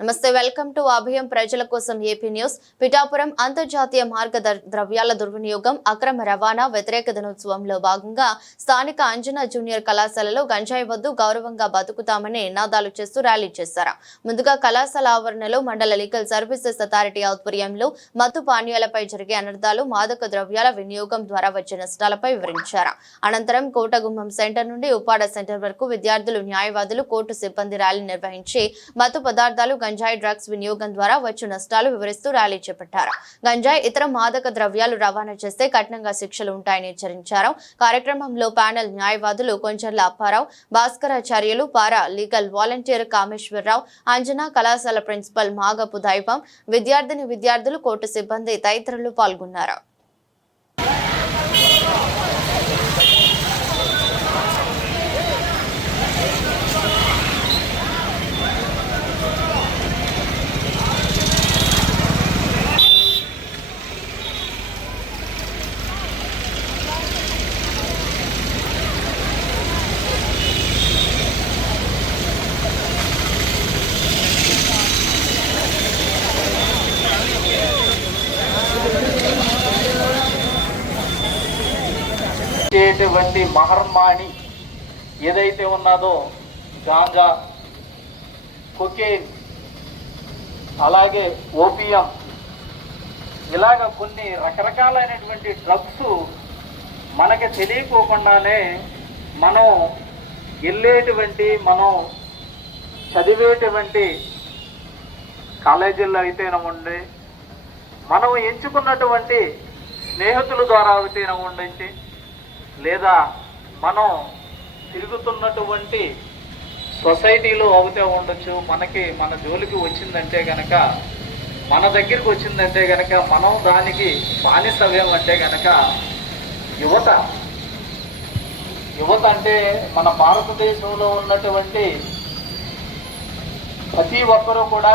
నమస్తే welcome to అభయం ప్రజల కోసం ఏపీ న్యూస్. పిఠాపురం అంతర్జాతీయ మార్గ ద- ద్రవ్యాల దుర్వినియోగం అక్రమ రవాణా వ్యతిరేక దినోత్సవంలో భాగంగా స్థానిక అంజనా జూనియర్ కళాశాలలో గంజాయి వద్దు గౌరవంగా బతుకుతామని నినాదాలు చేస్తూ ర్యాలీ చేశారు. ముందుగా కళాశాల ఆవరణలో మండల లీగల్ సర్వీసెస్ అథారిటీ ఆధ్వర్యంలో మత్తు పానీయాలపై జరిగే అనర్థాలు మాదక ద్రవ్యాల వినియోగం ద్వారా వచ్చే నష్టాలపై వివరించారు. అనంతరం కోటగుమ్మం సెంటర్ నుండి ఉపాడ సెంటర్ వరకు విద్యార్థులు న్యాయవాదులు కోర్టు సిబ్బంది ర్యాలీ నిర్వహించి మత్తు పదార్థాలు గంజాయి డ్రగ్స్ వినియోగం ద్వారా వచ్చు నష్టాలు వివరిస్తూ ర్యాలీ చేపట్టారు. గంజాయి ఇతర మాదక ద్రవ్యాలు రవాణా చేస్తే కఠినంగా శిక్షలు ఉంటాయని హెచ్చరించారు. కార్యక్రమంలో ప్యానెల్ న్యాయవాదులు Koncherla Apparao Bhaskaracharyulu para legal volunteer Kameswararao Anjana కళాశాల ప్రిన్సిపల్ మాగపు దైవం విద్యార్థిని విద్యార్థులు కోర్టు సిబ్బంది తదితరులు పాల్గొన్నారు. చేసేటువంటి మహర్మాణి ఏదైతే ఉన్నదో గాంజా కొకేన్ అలాగే ఓపియం ఇలాగ కొన్ని రకరకాలైనటువంటి డ్రగ్స్ మనకి తెలియకోకుండానే మనం వెళ్ళేటువంటి మనం చదివేటువంటి కాలేజీల్లో అయితేనమండి మనం ఎంచుకున్నటువంటి స్నేహితుల ద్వారా అయితేనమండి లేదా మనం తిరుగుతున్నటువంటి సొసైటీలో అవుతే ఉండొచ్చు మనకి మన జోలికి వచ్చిందంటే గనక మన దగ్గరికి వచ్చిందంటే గనక మనం దానికి బానిసవ్యం అంటే గనక యువత. యువత అంటే మన భారతదేశంలో ఉన్నటువంటి ప్రతి ఒక్కరూ కూడా